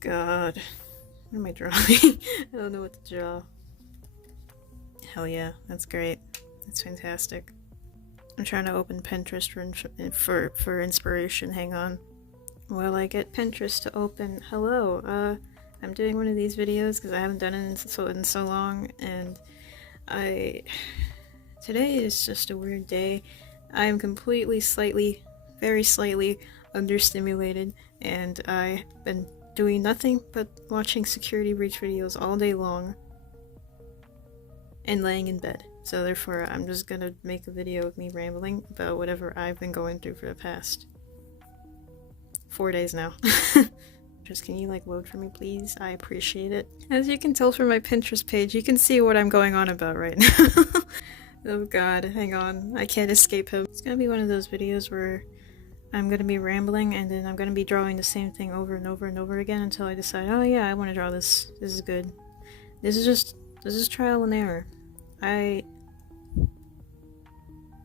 God. What am I drawing? I don't know what to draw. Hell yeah, that's great. That's fantastic. I'm trying to open Pinterest for inspiration. Hang on. While I get Pinterest to open. Hello, I'm doing one of these videos because I haven't done it in so long, and today is just a weird day. I am very slightly understimulated, and I've been doing nothing but watching security breach videos all day long and laying in bed. So therefore, I'm just gonna make a video of me rambling about whatever I've been going through for the past 4 days now. Just can you load for me, please? I appreciate it. As you can tell from my Pinterest page, you can see what I'm going on about right now. Oh god, hang on. I can't escape him. It's gonna be one of those videos where I'm gonna be rambling and then I'm gonna be drawing the same thing over and over and over again until I decide, oh yeah, I want to draw this. This is good. This is trial and error.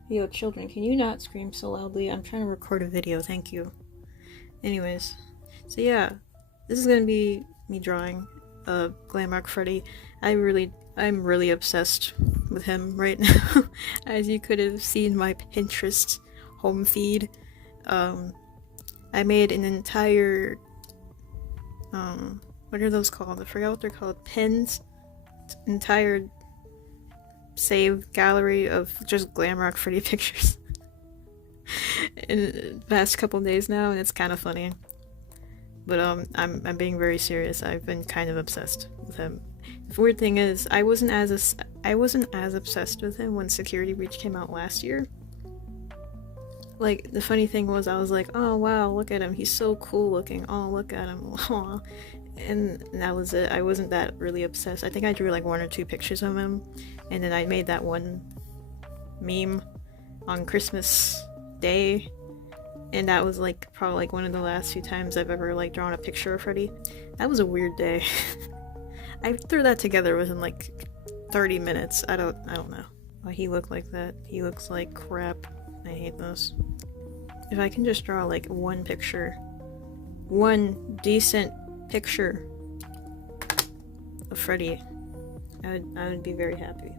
Yo, children, can you not scream so loudly? I'm trying to record a video, thank you. Anyways, so yeah, this is gonna be me drawing Glamrock Freddy. I'm really obsessed with him right now. As you could have seen my Pinterest home feed. I made an entire what are those called? I forgot what they're called. Pins. Entire save gallery of just Glamrock Freddy pictures in the past couple days now, and it's kind of funny. But I'm being very serious. I've been kind of obsessed with him. The weird thing is, I wasn't as obsessed with him when Security Breach came out last year. Like, the funny thing was, I was like, oh wow, look at him, he's so cool looking, oh look at him, aww. And that was it. I wasn't that really obsessed. I think I drew like 1 or 2 pictures of him, and then I made that one meme on Christmas Day, and that was like probably like one of the last few times I've ever like drawn a picture of Freddy. That was a weird day. I threw that together within like 30 minutes. I don't know why he looked like that. He looks like crap. I hate those. If I can just draw like one decent picture of Freddy, I would be very happy.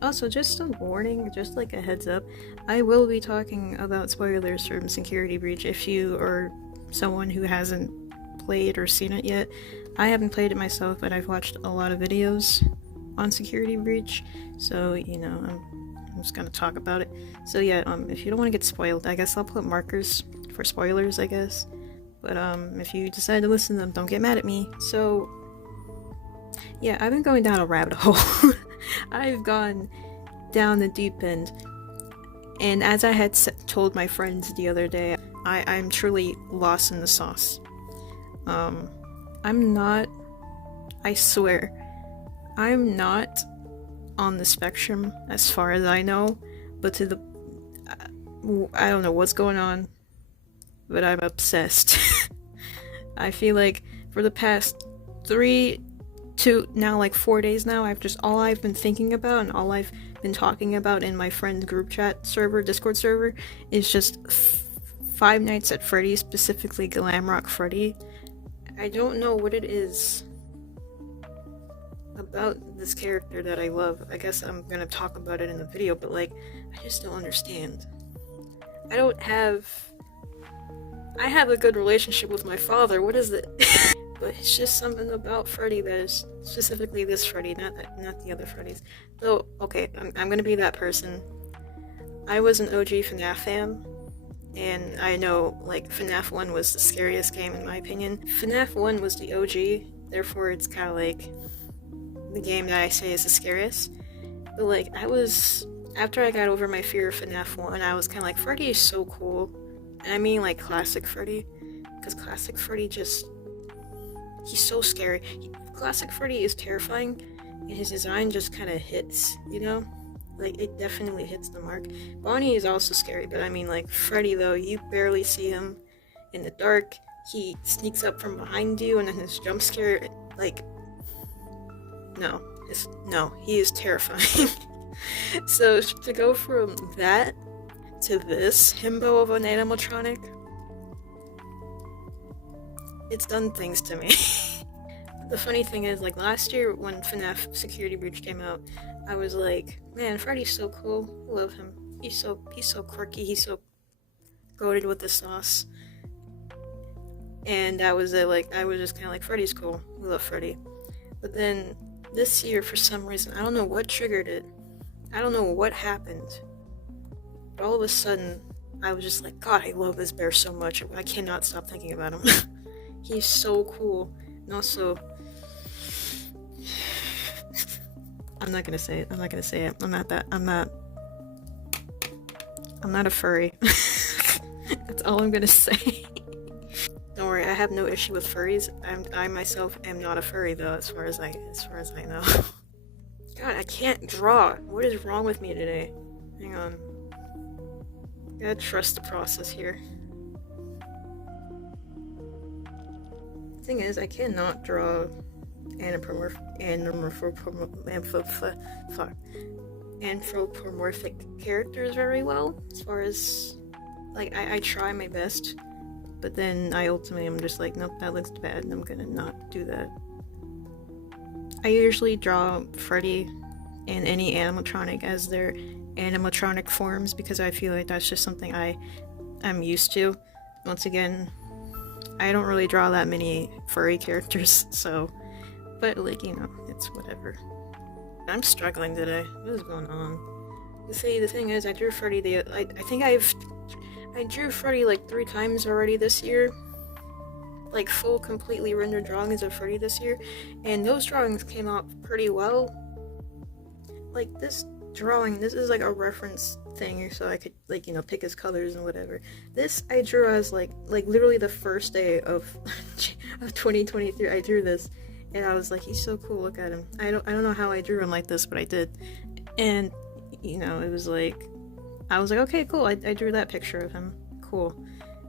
Also, just a warning, just like a heads up, I will be talking about spoilers from Security Breach if you are someone who hasn't played or seen it yet. I haven't played it myself, but I've watched a lot of videos on Security Breach, so you know, I'm just gonna talk about it. So yeah, if you don't want to get spoiled, I guess I'll put markers for spoilers, I guess. But if you decide to listen to them, don't get mad at me. So yeah, I've been going down a rabbit hole. I've gone down the deep end, and as I had told my friends the other day, I'm truly lost in the sauce. I'm not, I swear, I'm not on the spectrum as far as I know, but to the I don't know what's going on, but I'm obsessed. I feel like for the past 3 to now like 4 days now, all I've been thinking about and all I've been talking about in my friend group chat server, Discord server, is just Five Nights at Freddy's, specifically Glamrock Freddy. I don't know what it is about this character that I love. I guess I'm gonna talk about it in the video, but like, I just don't understand. I have a good relationship with my father, what is it? But it's just something about Freddy that is specifically this Freddy, not the other Freddys. So, okay, I'm gonna be that person. I was an OG FNAF fan, and I know, like, FNAF 1 was the scariest game in my opinion. FNAF 1 was the OG, therefore it's kind of like the game that I say is the scariest. But like, after I got over my fear of FNAF 1, I was kind of like, Freddy is so cool. And I mean like classic Freddy, because classic Freddy he's so scary. Classic Freddy is terrifying, and his design just kind of hits, you know? Like, it definitely hits the mark. Bonnie is also scary, but I mean like, Freddy though, you barely see him in the dark. He sneaks up from behind you, and then his jump scare, like, no, he is terrifying. So to go from that to this himbo of an animatronic it's done things to me. The funny thing is, like, last year when FNAF Security Breach came out, I was like, man, Freddy's so cool. I love him. He's so quirky. He's so goated with the sauce. And I was I was just kind of like, Freddy's cool. We love Freddy. But then this year, for some reason, I don't know what triggered it. I don't know what happened. But all of a sudden, I was just like, God, I love this bear so much. I cannot stop thinking about him. He's so cool. And also, I'm not gonna say it. I'm not gonna say it. I'm not a furry. That's all I'm gonna say. Don't worry, I have no issue with furries. I myself am not a furry though, as far as I know. God, I can't draw. What is wrong with me today? Hang on. Gotta trust the process here. The thing is, I cannot draw anthropomorphic characters very well, as far as, like, I try my best, but then I ultimately am just like, nope, that looks bad, and I'm gonna not do that. I usually draw Freddy and any animatronic as their animatronic forms, because I feel like that's just something I'm used to. Once again, I don't really draw that many furry characters, so, but, like, you know, it's whatever. I'm struggling today. What is going on? The thing is, I drew Freddy I think I drew Freddy like 3 times already this year. Like, full, completely rendered drawings of Freddy this year, and those drawings came out pretty well. Like, this drawing, this is like a reference thing, so I could, like, you know, pick his colors and whatever. This I drew as like literally the first day of 2023. I drew this, and I was like, he's so cool. Look at him. I don't know how I drew him like this, but I did. And you know, it was like, I was like, okay, cool. I drew that picture of him. Cool.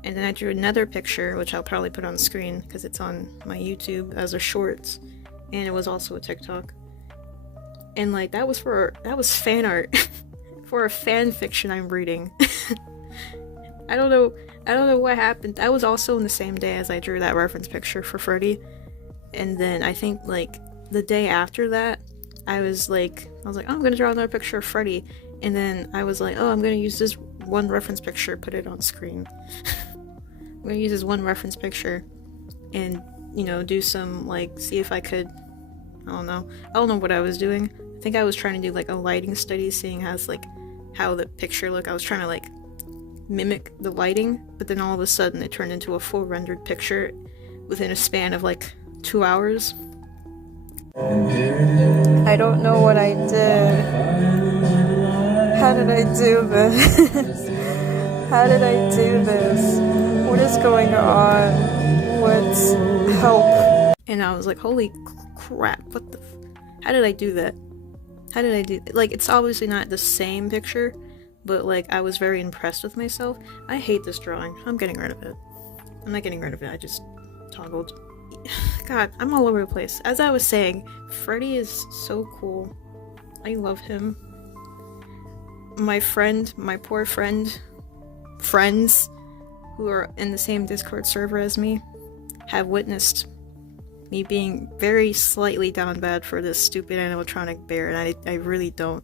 And then I drew another picture, which I'll probably put on screen because it's on my YouTube as a shorts, and it was also a TikTok. And like, that was fan art for a fan fiction I'm reading. I don't know what happened. That was also in the same day as I drew that reference picture for Freddy. And then I think like the day after that, I was like, oh, I'm gonna draw another picture of Freddy. And then I was like, oh, I'm gonna use this one reference picture, put it on screen. I'm gonna use this one reference picture and, you know, do some, like, see if I could, I don't know what I was doing. I think I was trying to do like a lighting study, seeing how the picture looked. I was trying to like mimic the lighting, but then all of a sudden it turned into a full rendered picture within a span of like 2 hours. I don't know what I did. How did I do this? How did I do this? What is going on? What's help? And I was like, holy crap, what the how did I do that? How did I do like, it's obviously not the same picture, but like, I was very impressed with myself. I hate this drawing. I'm getting rid of it. I'm not getting rid of it, I just toggled. God, I'm all over the place. As I was saying, Freddy is so cool. I love him. My poor friends who are in the same Discord server as me have witnessed me being very slightly down bad for this stupid animatronic bear, and I really don't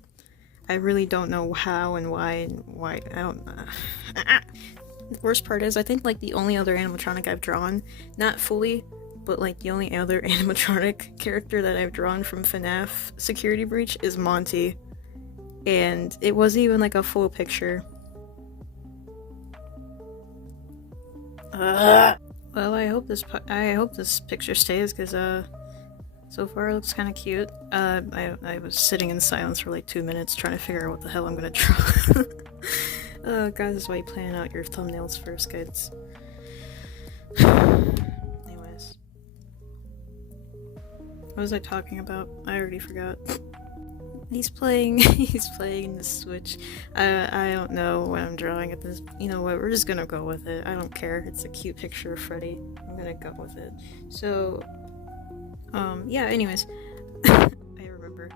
know how and why I don't know. The worst part is, I think like the only other animatronic I've drawn, not fully, but like the only other animatronic character that I've drawn from FNAF Security Breach is Monty, and it wasn't even like a full picture. Well, I hope this picture stays, because so far it looks kind of cute. I was sitting in silence for like 2 minutes trying to figure out what the hell I'm gonna draw. Oh god, this is why you plan out your thumbnails first, kids. Anyways, what was I talking about? I already forgot. He's playing the Switch. I don't know what I'm drawing at this. You know what? We're just gonna go with it. I don't care. It's a cute picture of Freddy. I'm gonna go with it. So, yeah. Anyways, I remember.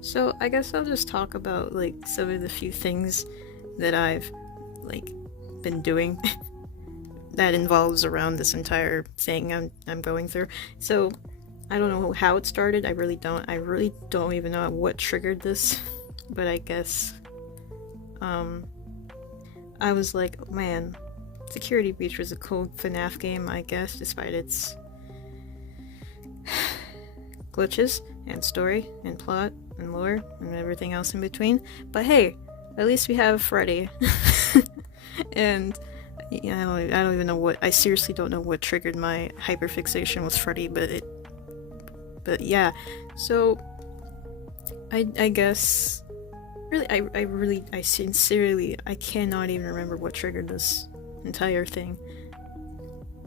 So I guess I'll just talk about like some of the few things that I've like been doing that involves around this entire thing I'm going through. So I don't know how it started. I really don't even know what triggered this. But I guess I was like, oh, man, Security Breach was a cool FNAF game, I guess, despite its glitches and story and plot and lore and everything else in between. But hey, at least we have Freddy. And yeah, I don't even know what, I seriously don't know what triggered my hyperfixation with Freddy, but yeah. So I guess really I sincerely I cannot even remember what triggered this entire thing.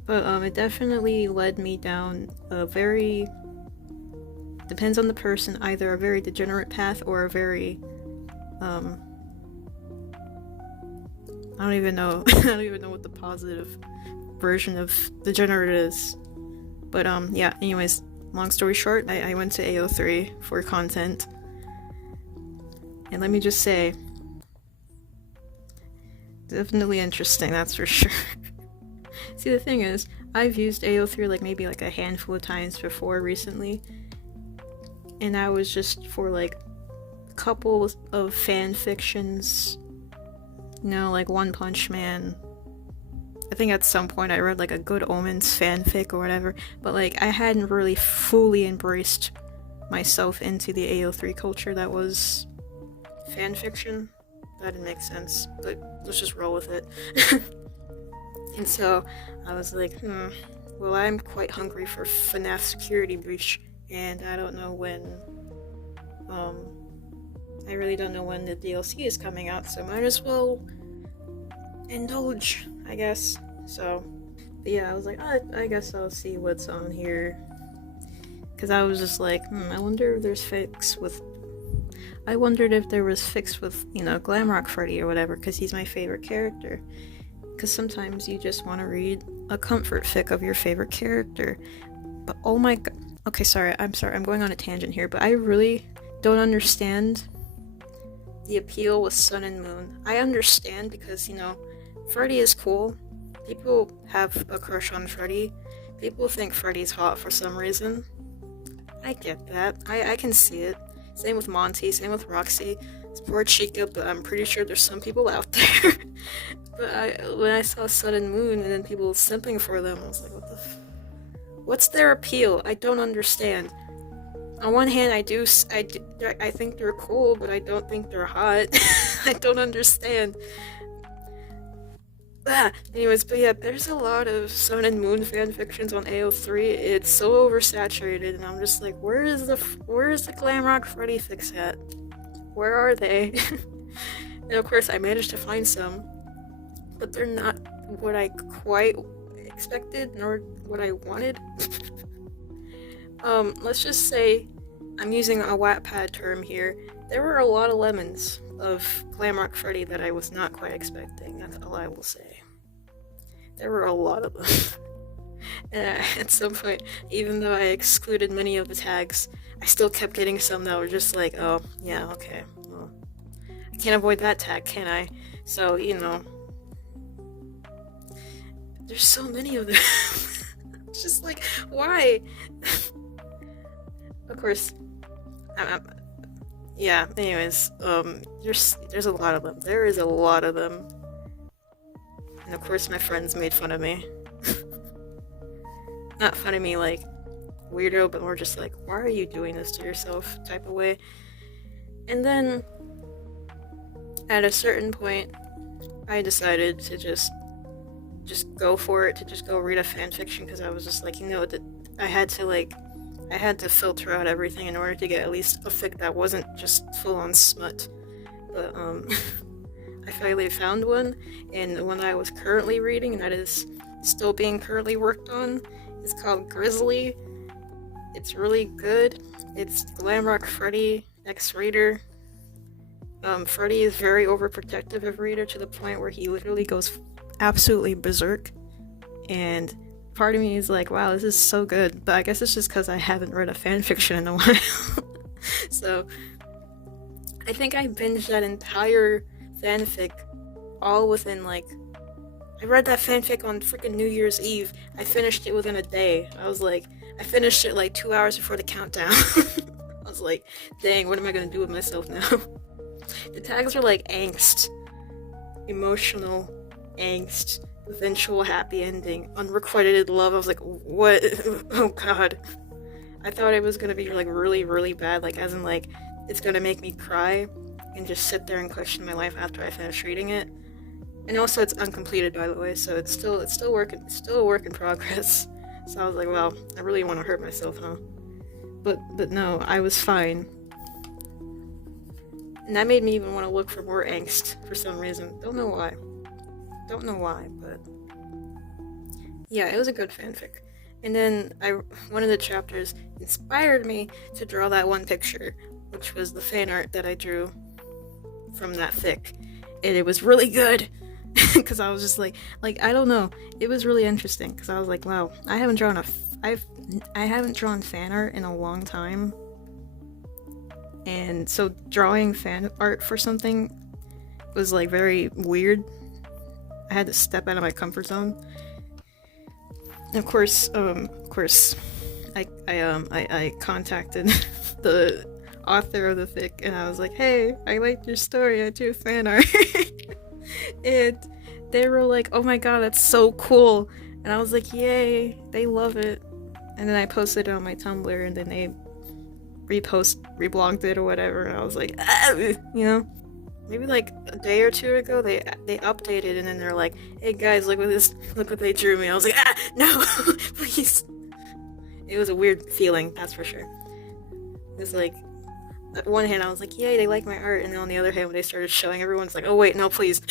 But it definitely led me down a very, depends on the person, either a very degenerate path or a very I don't even know what the positive version of degenerate is. But yeah, anyways, long story short, I went to AO3 for content. And let me just say, definitely interesting, that's for sure. See, the thing is, I've used AO3 like maybe like a handful of times before recently. And I was just for like a couple of fan fictions, you know, like One Punch Man. I think at some point I read like a Good Omens fanfic or whatever, but like I hadn't really fully embraced myself into the AO3 culture that was fanfiction. That didn't make sense, but let's just roll with it. And so I was like, well, I'm quite hungry for FNAF Security Breach, and I don't know when, I really don't know when the DLC is coming out, so might as well indulge, I guess. So, but yeah, I was like, I guess I'll see what's on here. Because I was just like, I wonder if there's fix with... I wondered if there was fix with, you know, Glamrock Freddy or whatever, because he's my favorite character. Because sometimes you just want to read a comfort fic of your favorite character. But oh my god... Okay, I'm sorry, I'm going on a tangent here, but I really don't understand the appeal with Sun and Moon. I understand because, you know, Freddy is cool. People have a crush on Freddy. People think Freddy's hot for some reason. I get that. I can see it. Same with Monty, same with Roxy. It's poor Chica, but I'm pretty sure there's some people out there. But when I saw Sun and Moon and then people simping for them, I was like, what the what's their appeal? I don't understand. On one hand, I think they're cool, but I don't think they're hot. I don't understand. Anyways, but yeah, there's a lot of Sun and Moon fanfictions on AO3. It's so oversaturated, and I'm just like, where is the Glamrock Freddy fix at? Where are they? And of course, I managed to find some, but they're not what I quite expected, nor what I wanted. Let's just say, I'm using a Wattpad term here. There were a lot of lemons of Glamrock Freddy that I was not quite expecting. That's all I will say. There were a lot of them. And at some point, even though I excluded many of the tags, I still kept getting some that were just like, oh, yeah, okay, well, I can't avoid that tag, can I? So, you know, there's so many of them. It's just like, why? Of course, yeah, anyways, there's a lot of them. There is a lot of them. And of course my friends made fun of me. Not fun of me like weirdo, but more just like, why are you doing this to yourself type of way. And then at a certain point I decided to just go for it, to just go read a fanfiction, because I was just like, you know, that I had to filter out everything in order to get at least a fic that wasn't just full-on smut. But I finally found one, and the one that I was currently reading, and that is still being currently worked on, is called Grizzly. It's really good. It's Glamrock Freddy ex-Raider. Freddy is very overprotective of Raider to the point where he literally goes absolutely berserk, and part of me is like, wow, this is so good, but I guess it's just because I haven't read a fanfiction in a while. So I think I binged that entire fanfic all within like I read that fanfic on freaking New Year's Eve. I finished it within a day. I finished it like 2 hours before the countdown. I was like, dang, what am I gonna do with myself now? The tags are like angst, emotional angst, eventual happy ending, unrequited love. I was like, what? Oh god. I thought it was gonna be like really, really bad, like as in like it's gonna make me cry and just sit there and question my life after I finish reading it. And also, it's uncompleted, by the way, so it's still a work in progress. So I was like, well, I really want to hurt myself, huh? But no, I was fine, and that made me even want to look for more angst for some reason. Don't know why, but yeah, it was a good fanfic. And then one of the chapters inspired me to draw that one picture, which was the fan art that I drew from that fic, and it was really good. Because I was just like I don't know, it was really interesting because I was like, wow, I haven't drawn fan art in a long time, and so drawing fan art for something was like very weird. I had to step out of my comfort zone. And of course, I contacted the author of the fic, and I was like, hey, I liked your story, I drew fan art. And they were like, oh my god, that's so cool. And I was like, yay, they love it. And then I posted it on my Tumblr, and then they reblogged it or whatever, and I was like, maybe like a day or two ago they updated, and then they're like, hey guys, look what they drew me. I was like, no. Please. It was a weird feeling, that's for sure. It's like, on one hand I was like, yay, they like my art, and then on the other hand, when they started showing, everyone's like, oh wait, no, please.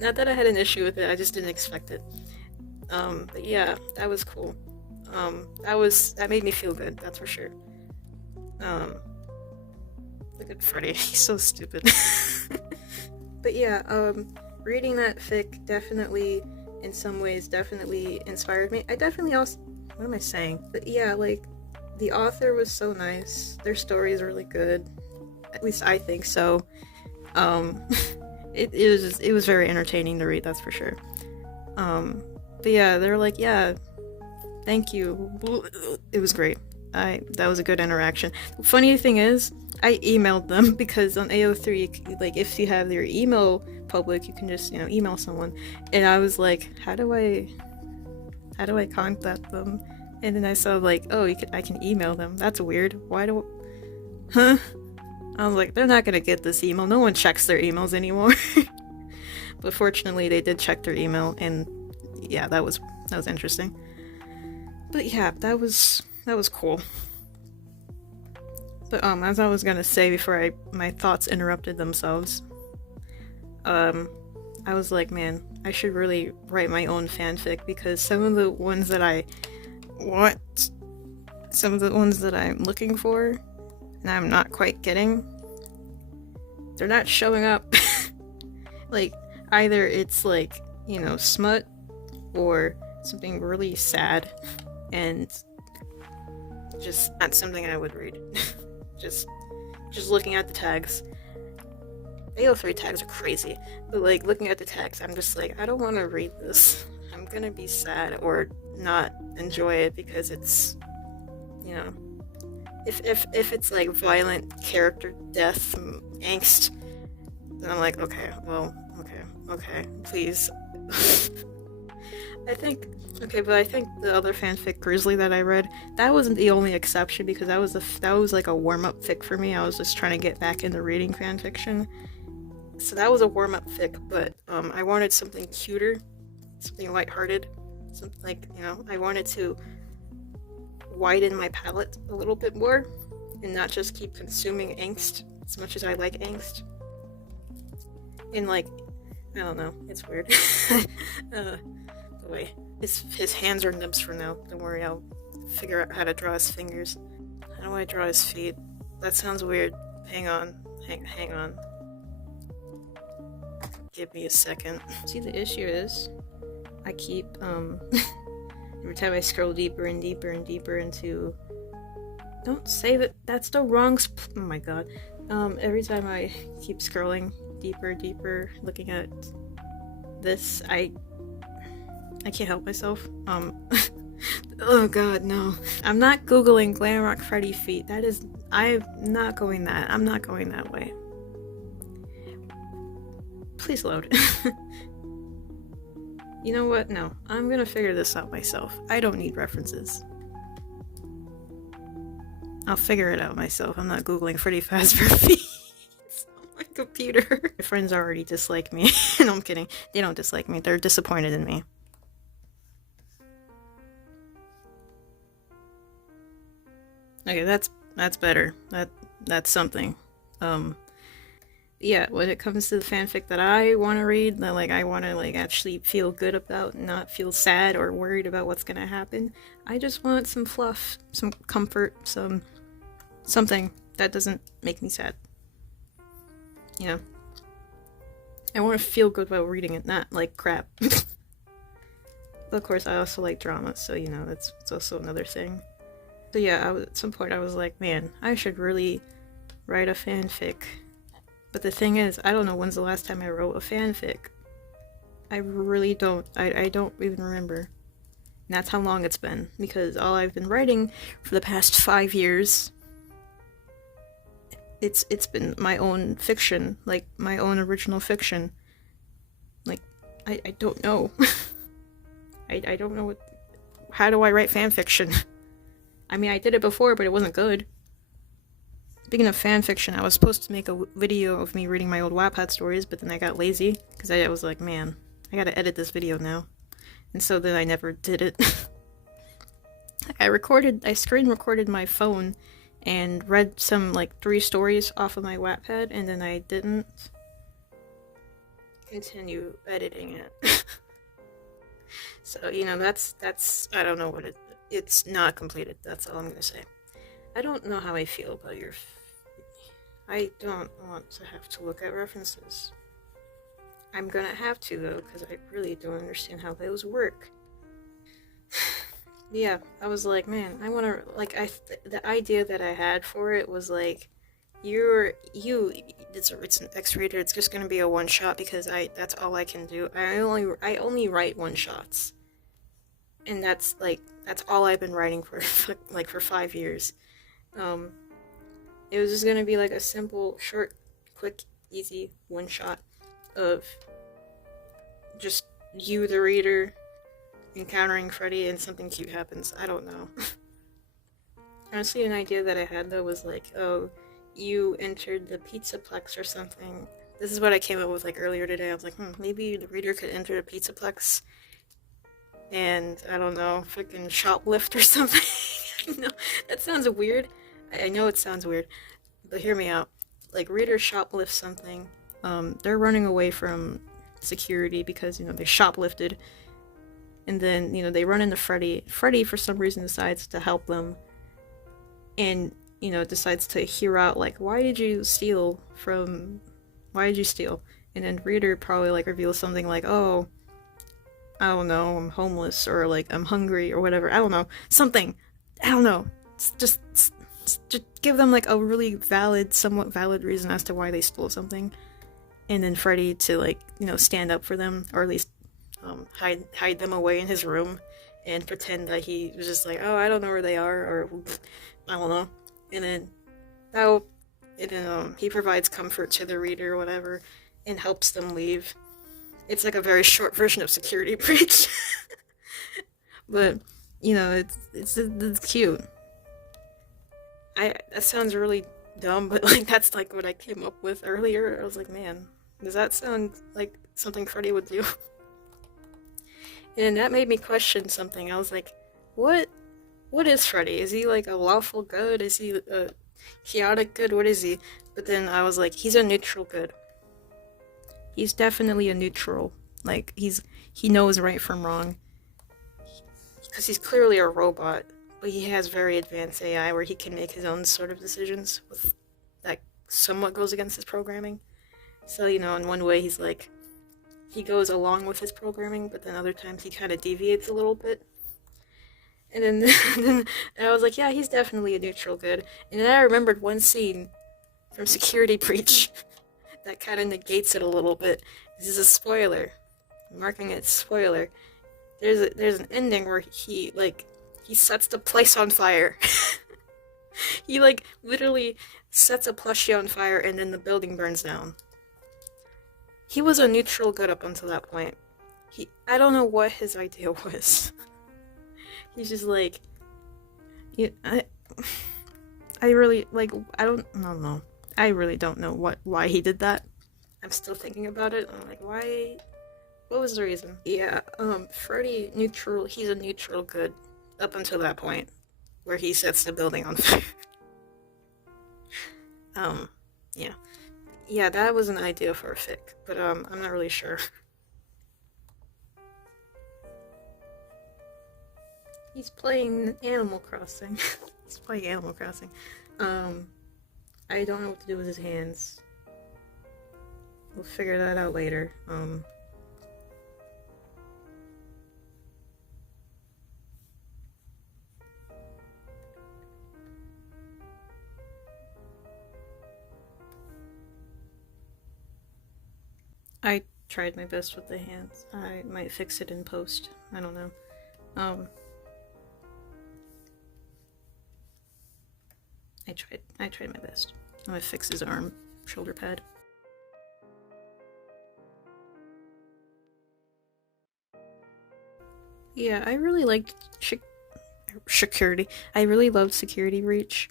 Not that I had an issue with it, I just didn't expect it. But yeah, that was cool. That made me feel good, that's for sure. Look at Freddy, he's so stupid. But yeah, reading that fic definitely, in some ways, definitely inspired me. I definitely also, what am I saying? But yeah, like, the author was so nice. Their story is really good. At least I think so. It was very entertaining to read, that's for sure. But yeah, they're like, yeah, thank you. It was great. That was a good interaction. The funny thing is, I emailed them because on AO3, like, if you have your email public, you can just, email someone. And I was like, how do I contact them? And then I saw, like, oh, I can email them. That's weird. Huh? I was like, they're not gonna get this email. No one checks their emails anymore. But fortunately, they did check their email, and yeah, that was interesting. But yeah, that was cool. But as I was gonna say before my thoughts interrupted themselves, I was like, man, I should really write my own fanfic, because some of the ones that I'm looking for and I'm not quite getting, they're not showing up. Like, either it's like, smut, or something really sad, and just not something I would read. just looking at the tags. AO3 tags are crazy, but like, looking at the tags, I'm just like, I don't want to read this. I'm gonna be sad or not enjoy it, because it's, if it's like violent character death, angst, then I'm like, okay, please. I think the other fanfic, Grizzly, that I read, that wasn't the only exception, because that was like a warm-up fic for me. I was just trying to get back into reading fanfiction. So that was a warm-up fic, but I wanted something cuter, something lighthearted, something like, I wanted to widen my palette a little bit more, and not just keep consuming angst as much as I like angst. And like, I don't know, it's weird. Wait, his hands are nibs for now. Don't worry, I'll figure out how to draw his fingers. How do I draw his feet? That sounds weird. Hang on. Give me a second. See, the issue is, I keep, every time I scroll deeper and deeper and deeper into... Don't save it! That's the wrong oh my god. Every time I keep scrolling deeper, looking at this, I can't help myself. Oh god, no. I'm not Googling Glamrock Freddy feet. I'm not going that way. Please load. You know what? No. I'm gonna figure this out myself. I don't need references. I'll figure it out myself. I'm not Googling Freddy Fazbear feet on my computer. My friends already dislike me. No, I'm kidding. They don't dislike me. They're disappointed in me. Okay, that's better. That's something. Yeah, when it comes to the fanfic that I want to read, that like I want to like actually feel good about, not feel sad or worried about what's gonna happen. I just want some fluff, some comfort, something that doesn't make me sad. You know, I want to feel good while reading it, not like crap. But of course, I also like drama, so you know it's also another thing. So yeah, at some point I was like, man, I should really write a fanfic. But the thing is, I don't know when's the last time I wrote a fanfic. I really don't. I don't even remember. And that's how long it's been, because all I've been writing for the past 5 years, it's been my own fiction, like my own original fiction. Like, I don't know. I don't know how do I write fanfiction? I mean, I did it before, but it wasn't good. Speaking of fanfiction, I was supposed to make a video of me reading my old Wattpad stories, but then I got lazy, because I was like, man, I gotta edit this video now. And so then I never did it. I screen recorded my phone and read some, like, 3 stories off of my Wattpad, and then I didn't continue editing it. So, you know, that's, I don't know what it's not completed, that's all I'm gonna say. I don't know how I feel about your... I don't want to have to look at references. I'm gonna have to, though, because I really don't understand how those work. Yeah, I was like, man, I wanna... Like, the idea that I had for it was like, it's an X-rated, it's just gonna be a one-shot because that's all I can do. I only write one-shots. And that's all I've been writing for, like, for 5 years. It was just gonna be like a simple, short, quick, easy one-shot of just you, the reader, encountering Freddy and something cute happens. I don't know. Honestly, an idea that I had, though, was like, oh, you entered the Pizzaplex or something. This is what I came up with, like, earlier today. I was like, maybe the reader could enter the Pizzaplex and, I don't know, freaking shoplift or something. No, that sounds weird. I know it sounds weird, but hear me out. Like, reader shoplift something. They're running away from security because, you know, they shoplifted. And then, you know, they run into Freddy. Freddy, for some reason, decides to help them. And, you know, decides to hear out, like, why did you steal? And then reader probably, like, reveals something like, oh, I don't know, I'm homeless, or, like, I'm hungry, or whatever. I don't know. Something. I don't know. Just give them, like, a really somewhat valid reason as to why they stole something. And then Freddy to, like, you know, stand up for them, or at least hide them away in his room and pretend that he was just like, oh, I don't know where they are, or I don't know. And then he provides comfort to the reader or whatever and helps them leave. It's like a very short version of Security Breach. But, you know, it's cute. That sounds really dumb, but, like, that's, like, what I came up with earlier. I was like, man, does that sound like something Freddy would do? And that made me question something. I was like, what is Freddy? Is he, like, a lawful good? Is he a chaotic good? What is he? But then I was like, he's a neutral good. He's definitely a neutral. Like, he knows right from wrong. Because he's clearly a robot. But he has very advanced AI where he can make his own sort of decisions that somewhat goes against his programming. So, you know, in one way he's like, he goes along with his programming, but then other times he kind of deviates a little bit. And then I was like, yeah, he's definitely a neutral good. And then I remembered one scene from Security Breach that kind of negates it a little bit. This is a spoiler. marking it spoiler. There's an ending where he sets the place on fire. He like literally sets a plushie on fire and then the building burns down. He was a neutral good up until that point. I don't know what his idea was. He's just like, yeah, I really like. I don't know. I really don't know why he did that. I'm still thinking about it. I'm like, why? What was the reason? Yeah, Freddy neutral. He's a neutral good up until that point where he sets the building on fire. Yeah, yeah, that was an idea for a fic, but I'm not really sure. He's playing Animal Crossing. He's playing Animal Crossing. I don't know what to do with his hands. We'll figure that out later. I tried my best with the hands. I might fix it in post. I don't know. I tried my best. I'm gonna fix his arm shoulder pad. Yeah, I really liked security. I really loved Security Breach.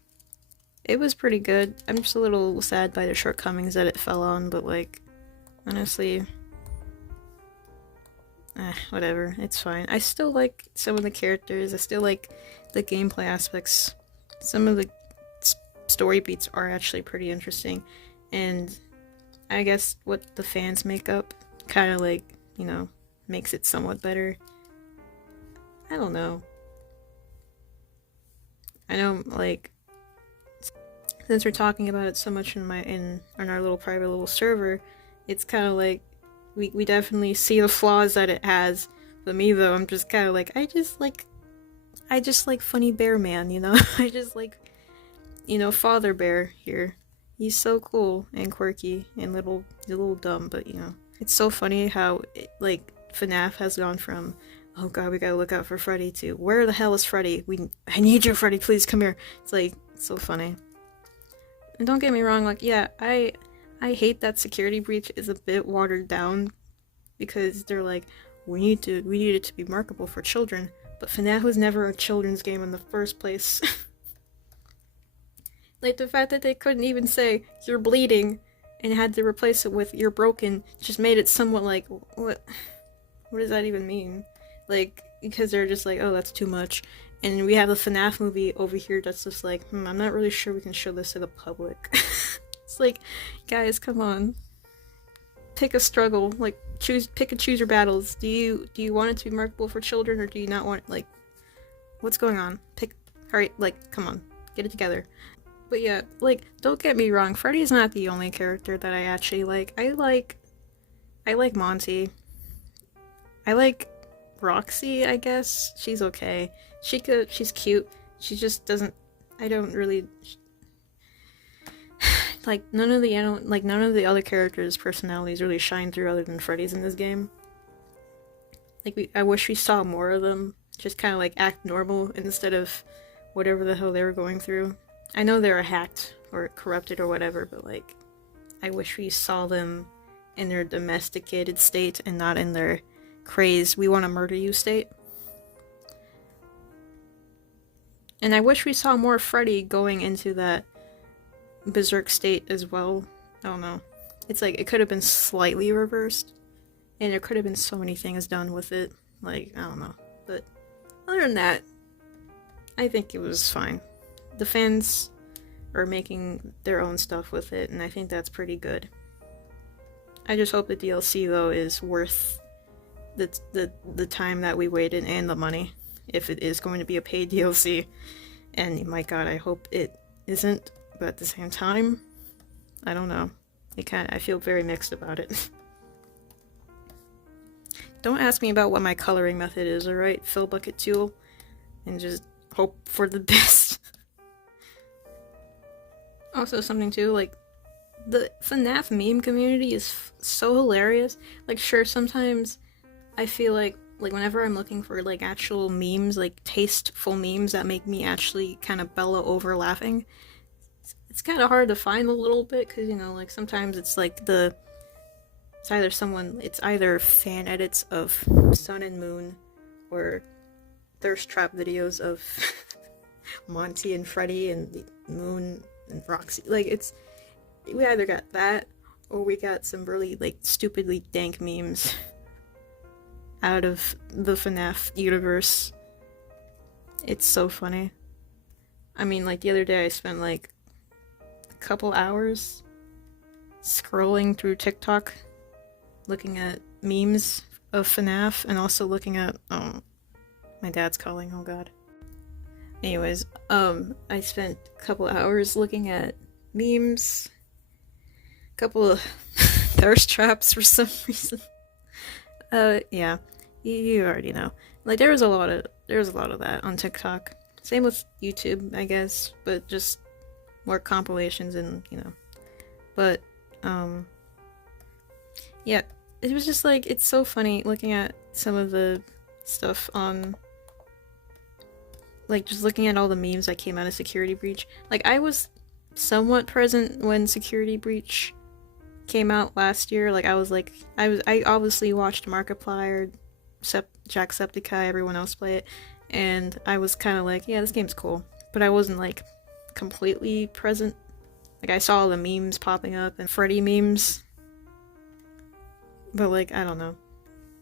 It was pretty good. I'm just a little sad by the shortcomings that it fell on, but like, honestly, whatever. It's fine. I still like some of the characters. I still like the gameplay aspects. Some of the story beats are actually pretty interesting, and I guess what the fans make up kind of like, you know, makes it somewhat better. I don't know. I know, like, since we're talking about it so much in our little private little server, it's kind of like we definitely see the flaws that it has. But me though, I'm just kind of like I just like funny bear man, you know. I just like, you know, Father Bear here. He's so cool and quirky and he's a little dumb, but you know, it's so funny how like FNAF has gone from, oh god, we gotta look out for Freddy, to where the hell is Freddy? I need you, Freddy, please come here. It's like, it's so funny. And don't get me wrong, like, yeah, I hate that Security Breach is a bit watered down because they're like, we need it to be marketable for children, but FNAF was never a children's game in the first place. Like, the fact that they couldn't even say, you're bleeding, and had to replace it with, you're broken, just made it somewhat like, what does that even mean? Like, because they're just like, oh, that's too much. And we have the FNAF movie over here that's just like, I'm not really sure we can show this to the public. It's like, guys, come on. Pick a struggle. Like, pick and choose your battles. Do you want it to be marketable for children, or do you not want it, like, what's going on? Hurry, like, come on. Get it together. But yeah, like, don't get me wrong, Freddy's not the only character that I actually like. I like Monty. I like Roxy, I guess. She's okay. She's cute. She just doesn't, I don't really, like, none of the other characters' personalities really shine through other than Freddy's in this game. Like, I wish we saw more of them just kind of like act normal instead of whatever the hell they were going through. I know they were hacked or corrupted or whatever, but like, I wish we saw them in their domesticated state and not in their crazed, we want to murder you state. And I wish we saw more Freddy going into that berserk state as well. I don't know. It's like, it could have been slightly reversed, and there could have been so many things done with it. Like, I don't know. But other than that, I think it was fine. The fans are making their own stuff with it, and I think that's pretty good. I just hope the DLC, though, is worth the time that we waited and the money, if it is going to be a paid DLC. And my god, I hope it isn't, but at the same time, I don't know. I feel very mixed about it. Don't ask me about what my coloring method is, alright? Fill bucket tool, and just hope for the best. Also, something too, like, the FNAF meme community is so hilarious. Like, sure, sometimes I feel like whenever I'm looking for like actual memes, like tasteful memes that make me actually kind of bellow over laughing, it's kind of hard to find a little bit because like sometimes it's like it's either fan edits of Sun and Moon or thirst trap videos of Monty and Freddy and the Moon and Roxy. Like we either got that or we got some really like stupidly dank memes out of the FNAF universe. It's so funny. I mean, like the other day I spent like a couple hours scrolling through TikTok looking at memes of FNAF and also looking at my dad's calling, oh god. Anyways, I spent a couple hours looking at memes, a couple of thirst traps for some reason. Yeah, you already know. Like there was a lot of that on TikTok. Same with YouTube, I guess, but just more compilations and But yeah, it was just like it's so funny looking at some of the stuff on. Like just looking at all the memes that came out of Security Breach. Like I was somewhat present when Security Breach came out last year. Like I obviously watched Markiplier, Jacksepticeye, everyone else play it, and I was kind of like, yeah, this game's cool, but I wasn't like completely present. Like I saw all the memes popping up and Freddy memes, but like I don't know,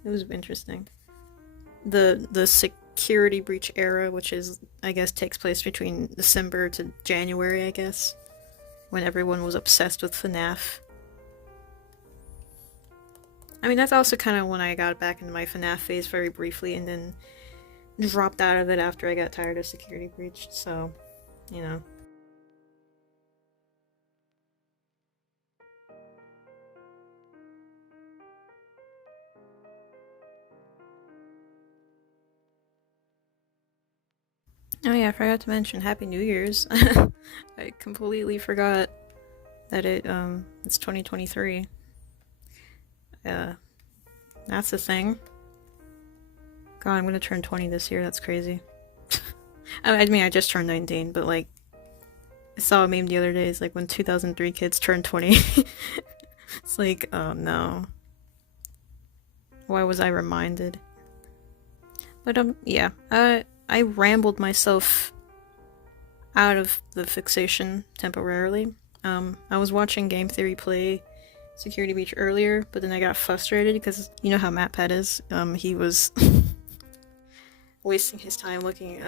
it was interesting. The Security Breach era, which is I guess takes place between December to January, I guess, when everyone was obsessed with FNAF. I mean, that's also kind of when I got back into my FNAF phase very briefly and then dropped out of it after I got tired of Security Breach, so, Oh yeah, I forgot to mention Happy New Year's. I completely forgot that it's 2023. That's the thing. God, I'm gonna turn 20 this year, that's crazy. I mean, I just turned 19, but like, I saw a meme the other day, it's like when 2003 kids turned 20. It's like, oh no. Why was I reminded? But yeah, I rambled myself out of the fixation temporarily. I was watching Game Theory play Security Breach earlier, but then I got frustrated because you know how MatPat is. He was wasting his time looking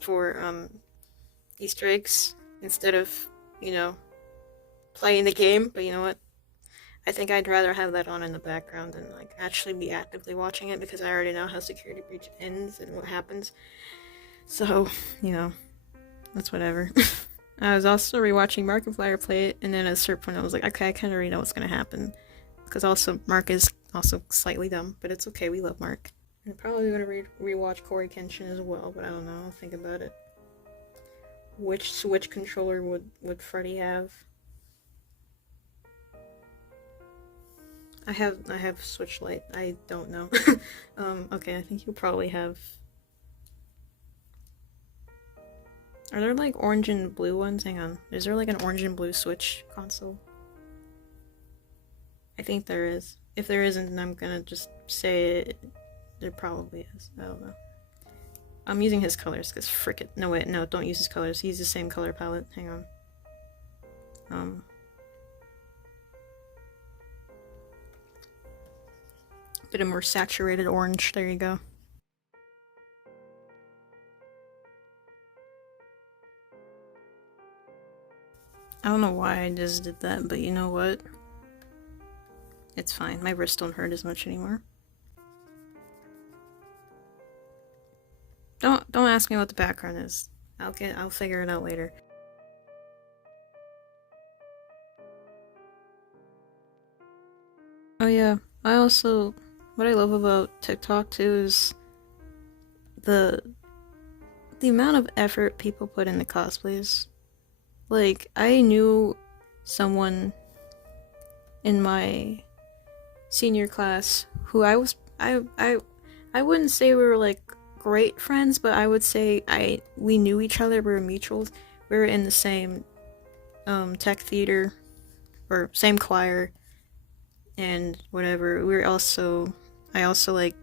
for Easter eggs instead of playing the game. But you know what? I think I'd rather have that on in the background than like actually be actively watching it because I already know how Security Breach ends and what happens. So, that's whatever. I was also rewatching Markiplier play it, and then at a certain point I was like, okay, I kind of already know what's going to happen. Because also, Mark is also slightly dumb, but it's okay, we love Mark. I'm probably going to rewatch Corey Kenshin as well, but I don't know, I'll think about it. Which Switch controller would Freddy have? I have Switch Lite. I don't know. Okay, I think you'll probably have... Are there like orange and blue ones? Hang on. Is there like an orange and blue Switch console? I think there is. If there isn't, then I'm gonna just say there probably is. I don't know. I'm using his colors because frick it. No, wait, no, don't use his colors. He's the same color palette. Hang on. Bit of more saturated orange. There you go. I don't know why I just did that, but you know what? It's fine. My wrists don't hurt as much anymore. Don't ask me what the background is. I'll figure it out later. Oh yeah. What I love about TikTok too is the amount of effort people put into cosplays. Like, I knew someone in my senior class who I I wouldn't say we were like great friends, but I would say we knew each other. We were mutuals. We were in the same tech theater or same choir and whatever. I also like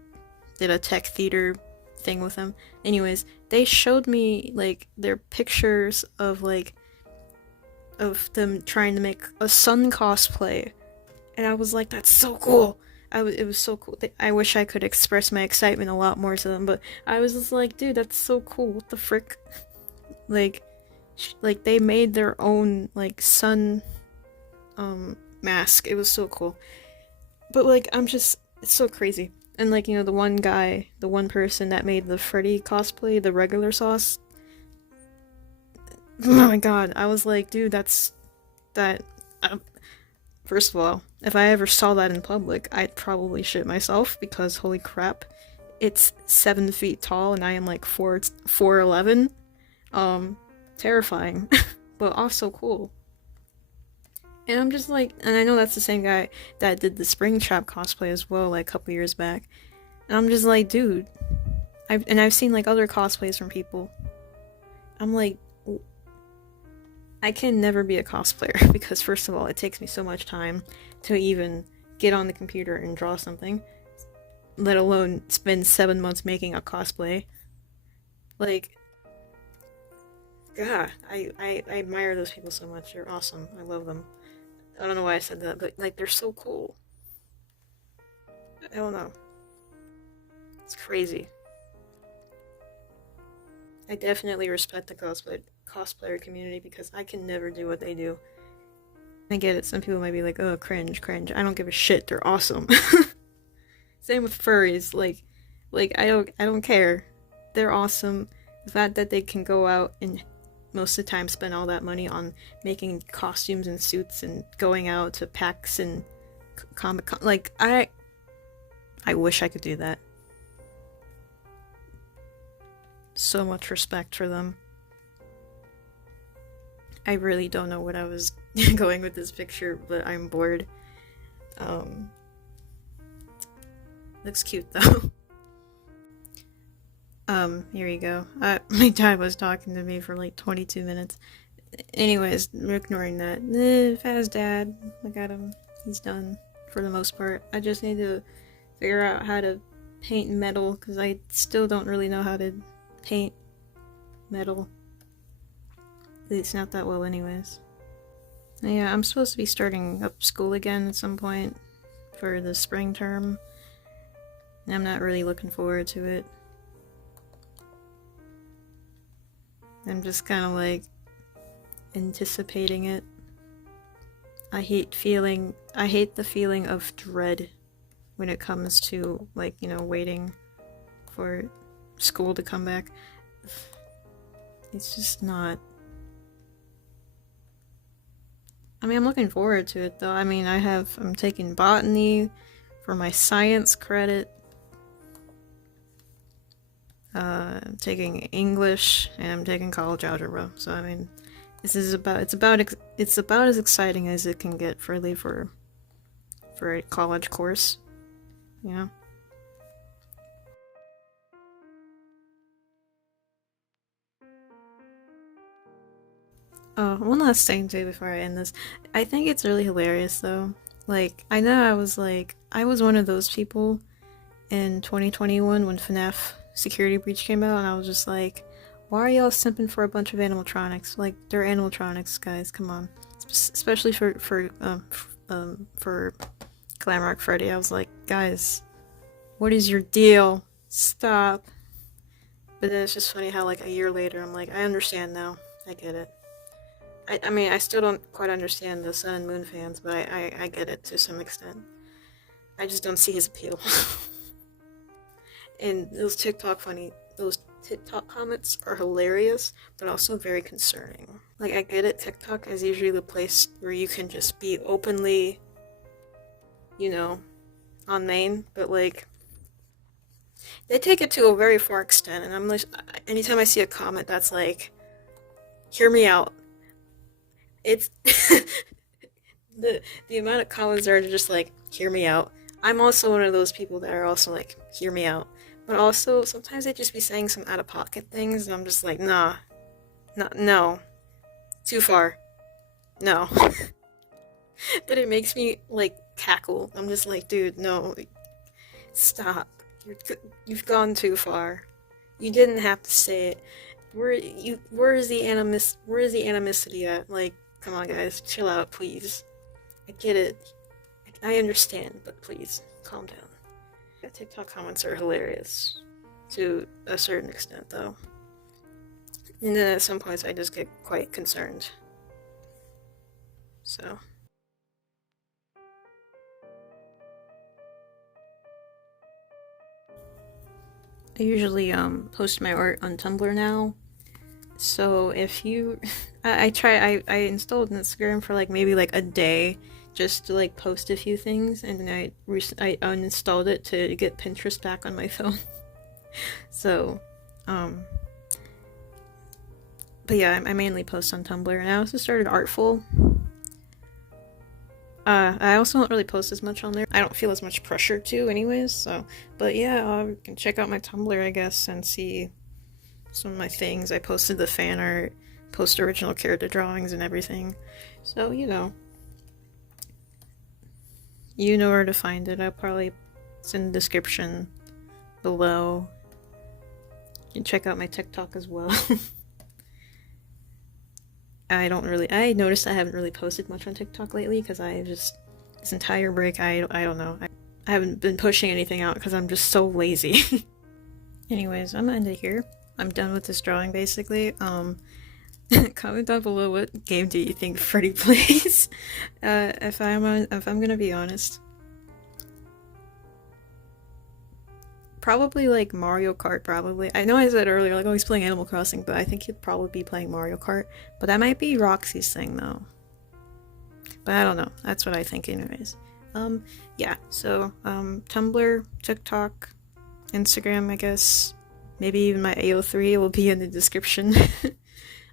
did a tech theater thing with them. Anyways, they showed me like their pictures of them trying to make a sun cosplay, and I was like, that's so cool. It was so cool. I wish I could express my excitement a lot more to them, but I was just like, dude, that's so cool. What the frick? Like, like they made their own like sun mask. It was so cool. But like, it's so crazy. And like, the one guy, the one person that made the Freddy cosplay, the regular sauce. Oh my god, I was like, dude, that. First of all, if I ever saw that in public, I'd probably shit myself because holy crap, it's 7 feet tall and I am like 4'11". Terrifying, but also cool. And I'm just like, and I know that's the same guy that did the Springtrap cosplay as well, like a couple years back. And I'm just like, dude, I've seen like other cosplays from people. I'm like, I can never be a cosplayer because first of all, it takes me so much time to even get on the computer and draw something, let alone spend 7 months making a cosplay. Like, God, I admire those people so much. They're awesome. I love them. I don't know why I said that, but like they're so cool. I don't know. It's crazy. I definitely respect the cosplayer community because I can never do what they do. I get it. Some people might be like, "Oh, cringe, cringe." I don't give a shit. They're awesome. Same with furries. Like I don't care. They're awesome. The fact that they can go out and most of the time spend all that money on making costumes and suits and going out to PAX and Comic Con. Like I wish I could do that. So much respect for them. I really don't know what I was going with this picture, but I'm bored. Um, Looks cute though. Here you go. My dad was talking to me for like 22 minutes. Anyways, we're ignoring that. Faz dad. I got him. He's done for the most part. I just need to figure out how to paint metal because I still don't really know how to paint metal. At least not that well anyways. Yeah, I'm supposed to be starting up school again at some point for the spring term. And I'm not really looking forward to it. I'm just kind of like anticipating it. I hate the feeling of dread when it comes to like, waiting for school to come back. It's just not. I mean, I'm looking forward to it though. I mean, I'm taking botany for my science credit. I'm taking English and I'm taking college algebra. So I mean, it's about as exciting as it can get for a college course, you know. Oh, one last thing too before I end this. I think it's really hilarious though. Like, I know I was one of those people in 2021 when FNAF Security Breach came out, and I was just like, why are y'all simping for a bunch of animatronics? Like, they're animatronics, guys. Come on. Especially for Glamrock Freddy. I was like, guys, what is your deal? Stop. But then it's just funny how like a year later, I'm like, I understand now. I get it. I mean, I still don't quite understand the Sun and Moon fans, but I get it to some extent. I just don't see his appeal. And those TikTok comments are hilarious, but also very concerning. Like, I get it, TikTok is usually the place where you can just be openly, on main, but like, they take it to a very far extent, and I'm like, anytime I see a comment that's like, hear me out, it's the amount of comments are just like, hear me out. I'm also one of those people that are also like, hear me out. But also, sometimes they just be saying some out of pocket things, and I'm just like, nah, no, too far, no. But it makes me like cackle. I'm just like, dude, no, stop. You've gone too far. You didn't have to say it. Where is the where is the animosity at? Like, come on guys, chill out, please. I get it. I understand, but please, calm down. TikTok comments are hilarious. To a certain extent though. And then at some points I just get quite concerned. So I usually post my art on Tumblr now. So if you, I installed Instagram for like maybe like a day just to like post a few things, and then I uninstalled it to get Pinterest back on my phone. So, um, but yeah, I mainly post on Tumblr, and I also started Artful. I also don't really post as much on there. I don't feel as much pressure to, anyways. So, but yeah, you can check out my Tumblr, I guess, and see some of my things. I posted the fan art, post original character drawings and everything. So, you know where to find it. It's in the description below. You can check out my TikTok as well. I noticed I haven't really posted much on TikTok lately because this entire break, I don't know. I haven't been pushing anything out because I'm just so lazy. Anyways, I'm gonna end it here. I'm done with this drawing basically. Comment down below what game do you think Freddy plays. If I'm gonna be honest, probably like Mario Kart. Probably. I know I said earlier like, oh, he's playing Animal Crossing, but I think he'd probably be playing Mario Kart. But that might be Roxy's thing though. But I don't know. That's what I think, anyways. Yeah. So, Tumblr, TikTok, Instagram, I guess. Maybe even my AO3 will be in the description.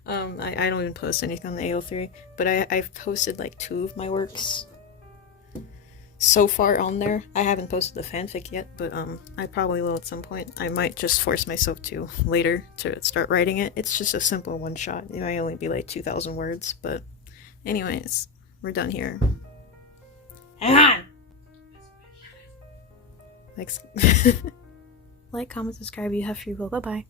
I don't even post anything on the AO3, but I've posted like 2 of my works so far on there. I haven't posted the fanfic yet, but I probably will at some point. I might just force myself to later to start writing it. It's just a simple one shot. It might only be like 2,000 words, but anyways, we're done here. Hang on! Like, comment, subscribe, you have free will. Bye bye.